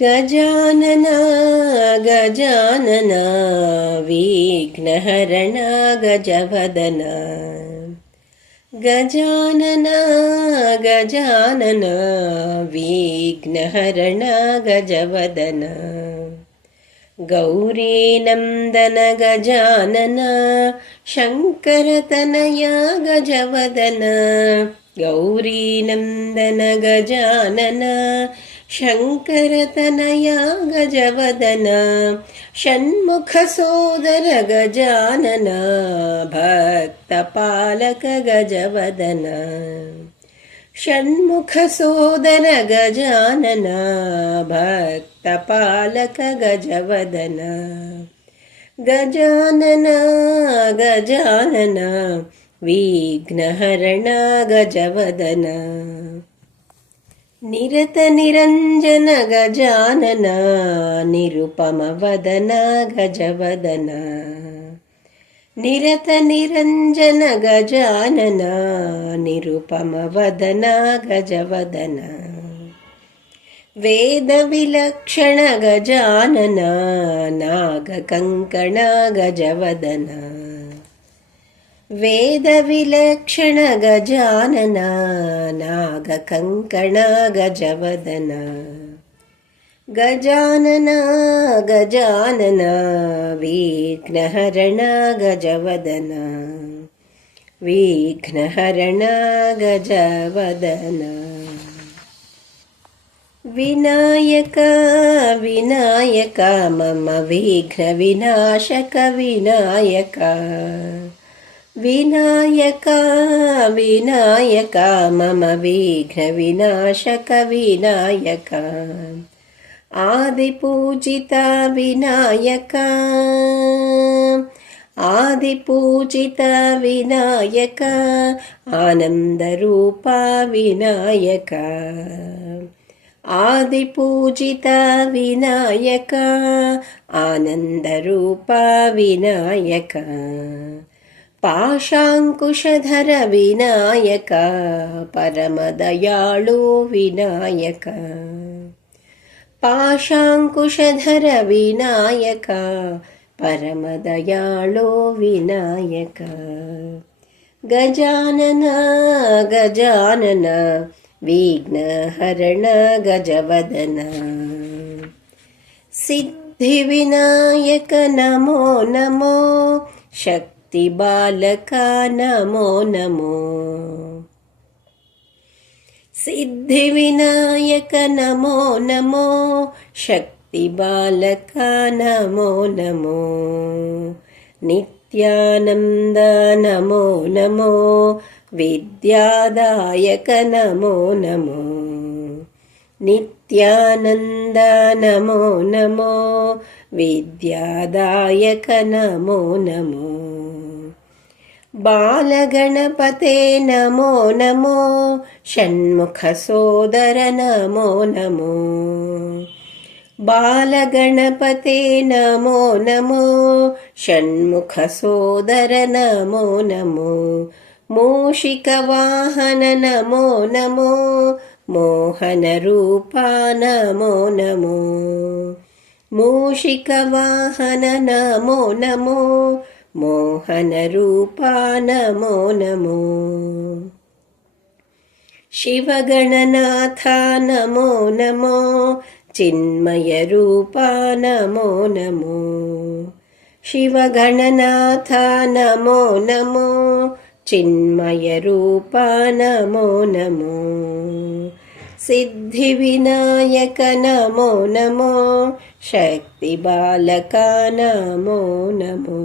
ಗಜಾನನ ಗಜಾನನ ವಿಘ್ನಹರಣ ಗಜವದನ ಗಜಾನನ ಗಜಾನನ ವಿಘ್ನಹರಣ ಗಜವದನ ಗೌರೀನಂದನ ಗಜಾನನ ಶಂಕರತನಯ ಗಜವದನ ಗೌರೀನಂದನ ಗಜಾನನ ಶಂಕರತನಯ ಗಜವದನ ಷಣ್ಮುಖ ಸೋದರ ಗಜಾನನ ಭಕ್ತಪಾಲಕ ಗಜವದನ ಷಣ್ಮುಖ ಸೋದರ ಗಜಾನನ ಭಕ್ತಪಾಲಕ ಗಜವದನ ಗಜಾನನ ಗಜಾನನ ವಿಘ್ನಹರಣ ಗಜವದನ ನಿರತ ನಿರಂಜನ ಗಜಾನನ ನಿರುಪಮ ವದನ ಗಜವದನ ನಿರತ ನಿರಂಜನ ಗಜಾನನ ನಿರುಪಮ ವದನ ಗಜವದನ ವೇದ ವಿಲಕ್ಷಣ ಗಜಾನನ ನಾಗ ಕಂಕಣ ಗಜವದನ ವೇದ ವಿಲಕ್ಷಣ ಗಜಾನನ ನಾಗ ಕಂಕಣ ಗಜವದನ ಗಜಾನನ ಗಜಾನನ ವಿಘ್ನಹರಣ ಗಜವದನ ವಿಘ್ನಹರಣ ಗಜವದನ ವಿನಾಯಕ ವಿನಾಯಕ ಮಮ ವಿಘ್ನ ವಿನಾಶಕ ವಿನಾಯಕ ವಿನಾಯಕ ವಿನಾಯಕ ಮಮ ವಿಘ್ನ ವಿನಾಶಕ ವಿನಾಯಕ ಆದಿಪೂಜಿತ ವಿನಾಯಕ ಆದಿಪೂಜಿತ ವಿನಾಯಕ ಆನಂದರೂಪ ವಿನಾಯಕ ಆದಿಪೂಜಿತ ವಿನಾಯಕ ಆನಂದರೂಪ ವಿನಾಯಕ ಪಾಶಾಂಕುಶಧರ ವಿನಾಯಕ ಪರಮದಯಾಳು ವಿನಾಯಕ ಪಾಶಾಂಕುಶಧರ ವಿನಾಯಕ ಪರಮದಯಾಳು ವಿನಾಯಕ ಗಜಾನನ ಗಜಾನನ ವಿಘ್ನಹರಣ ಗಜವದನ ಸಿದ್ಧಿ ವಿನಾಯಕ ನಮೋ ನಮೋ ಶಕ್ತಿ ಬಾಲಕ ನಮೋ ನಮೋ ಸಿದ್ಧಿ ವಿನಾಯಕ ನಮೋ ನಮೋ ಶಕ್ತಿ ಬಾಲಕ ನಮೋ ನಮೋ ನಿತ್ಯಾನಂದ ನಮೋ ನಮೋ ವಿದ್ಯಾದಾಯಕ ನಮೋ ನಮೋ ನಿತ್ಯಾನಂದ ನಮೋ ನಮೋ ವಿದ್ಯಾದಾಯಕ ನಮೋ ನಮೋ ಬಾಲಗಣಪತೆ ನಮೋ ನಮೋ ಷಣ್ಮುಖ ಸೋದರ ನಮೋ ನಮೋ ಬಾಲಗಣಪತೆ ನಮೋ ನಮೋ ಷಣ್ಮುಖ ಸೋದರ ನಮೋ ನಮೋ ಮೂಷಿಕ ವಾಹನ ನಮೋ ನಮೋ ಮೋಹನ ರೂಪ ನಮೋ ನಮೋ ಮೂಷಿಕ ವಾಹನ ನಮೋ ನಮೋ ಮೋಹನ ರೂಪ ನಮೋ ನಮೋ ಶಿವಗಣನಾಥ ನಮೋ ನಮೋ ಚಿನ್ಮಯ ರೂಪ ನಮೋ ನಮೋ ಶಿವಗಣನಾಥ ನಮೋ ನಮೋ ಚಿನ್ಮಯ ರೂಪ ನಮೋ ನಮೋ ಸಿದ್ಧಿ ವಿನಾಯಕ ನಮೋ ನಮೋ ಶಕ್ತಿ ಬಾಲಕ ನಮೋ ನಮೋ